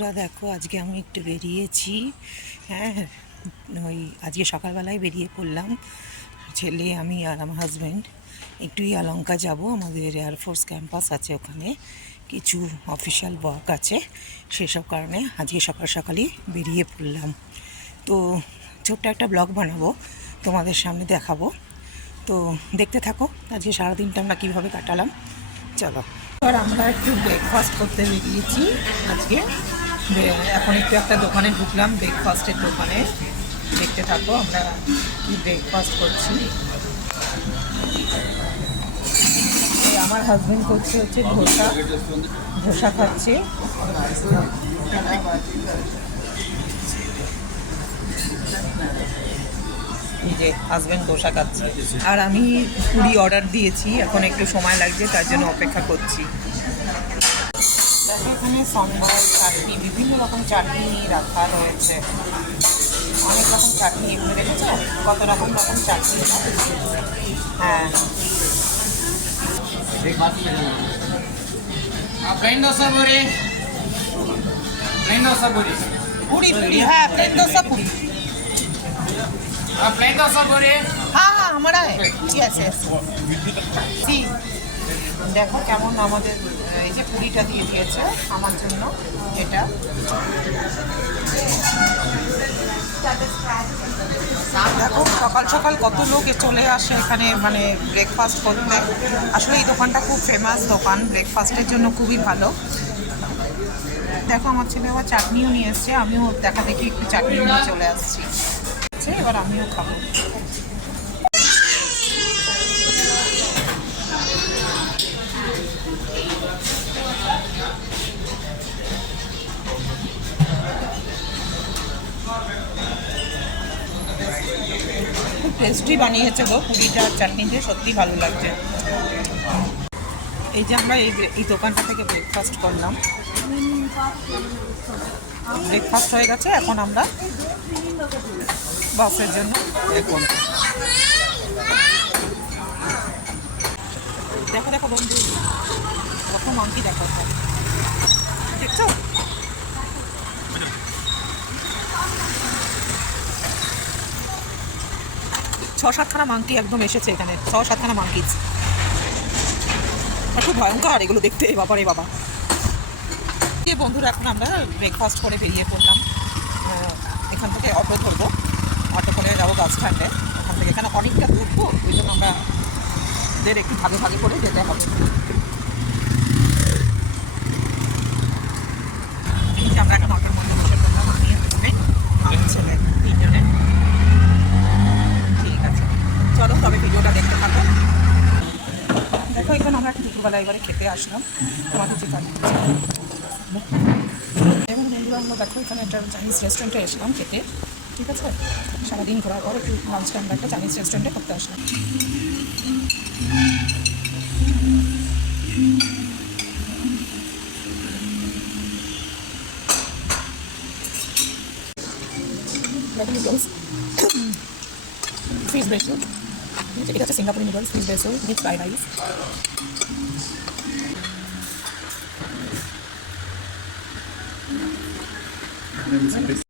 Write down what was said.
বন্ধুরা দেখো, আজকে আমি একটু বেরিয়েছি। হ্যাঁ, ওই আজকে সকালবেলায় বেরিয়ে পড়লাম, ছেলে, আমি আর আমার হাজব্যান্ড। একটু অলঙ্কা যাব, আমাদের এয়ারফোর্স ক্যাম্পাস আছে, ওখানে কিছু অফিসিয়াল ওয়ার্ক আছে, সেসব কারণে আজকে সকাল সকালই বেরিয়ে পড়লাম। তো ছোট্ট একটা ব্লগ বানাবো, তোমাদের সামনে দেখাবো। তো দেখতে থাকো আজকে সারাদিনটা আমরা কীভাবে কাটালাম। চলো, এবার আমরা একটু ব্রেকফাস্ট করতে বেরিয়েছি আজকে। এখন একটু একটা দোকানে ঢুকলাম, ব্রেকফাস্টের দোকানে। দেখতে থাকো আমরা কি ব্রেকফাস্ট করছি। আমার হাজব্যান্ড করছে হচ্ছে ধোসা খাচ্ছে। এই যে হাজব্যান্ড ধোসা খাচ্ছে, আর আমি পুরি অর্ডার দিয়েছি। এখন একটু সময় লাগছে, তার জন্য অপেক্ষা করছি। এখানে সম্বর, চাটনি, বিভিন্ন রকম চাটনি রাখা রয়েছে। অনেক রকম চাটনি, এগুলো দেখেছো কত রকম চাটনি। হ্যাঁ, প্লেন দোসা पूरी পুরি, হ্যাঁ, প্লেন দোসা পুরি। प्लेन दोसा पूरी হ্যাঁ হ্যাঁ, আমরা ইয়েস দেখো কেমন আমাদের এই যে পুরিটা দিয়ে দিয়েছে আমার জন্য। এটা দেখো সকাল সকাল কত লোক চলে আসে এখানে, মানে ব্রেকফাস্ট করতে। আসলে এই দোকানটা খুব ফেমাস দোকান, ব্রেকফাস্টের জন্য খুবই ভালো। দেখো আমার ছেলে আবার চাটনিও নিয়ে এসছে, আমিও দেখা দেখি একটু চাটনি নিয়ে চলে আসছি। এবার আমিও খাবো। খুব টেস্টি বানিয়েছে গো পুরিটা আর চাটনি দিয়ে, সত্যি ভালো লাগছে। এই যে আমরা এই দোকানটা থেকে ব্রেকফাস্ট করলাম, ব্রেকফাস্ট হয়ে গেছে। এখন আমরা বাসের জন্য দেখো দেখো বন্ধু, কত মাংকি দেখো, দেখছো? 6-7খানা মাংকি একদম এসেছে এখানে, 6-7খানা মাংকি। খুব ভয়ঙ্কর এগুলো দেখতে, বাবারে বাবা। এই বন্ধুরা, এখন আমরা ব্রেকফাস্ট করে বেরিয়ে পড়লাম। এখান থেকে অটো ধরবো, অটো করে যাবো বাস স্ট্যান্ডে। ওখান থেকে এখানে অনেকটা দূর, তো ওই জন্য আমাদের একটু ভাগে ভাগে করে যেতে হবে। এই যে আমরা এখন অটোর মধ্যে বসে পড়লাম, আমি আমার ছেলে, তিনজনে। ঠিক আছে, চলো তবে ভিডিওটা দেখতে থাকো। দেখো এখানে আমরা একটু দুপুরবেলা এবারে খেতে আসলাম, তোমাদের যে কাজ। এবং বন্ধুরা, আমরা দেখো এখানে একটা চাইনিজ রেস্টুরেন্টে এসলাম খেতে। ঠিক আছে, সারাদিন ঘোরার পর একটু লাঞ্চটা আমরা একটা চাইনিজ রেস্টুরেন্টে করতে আসলাম। নুডলস, ফিশ বেসল, এটা হচ্ছে সিঙ্গাপুরি noodles, fish basil with fried rice.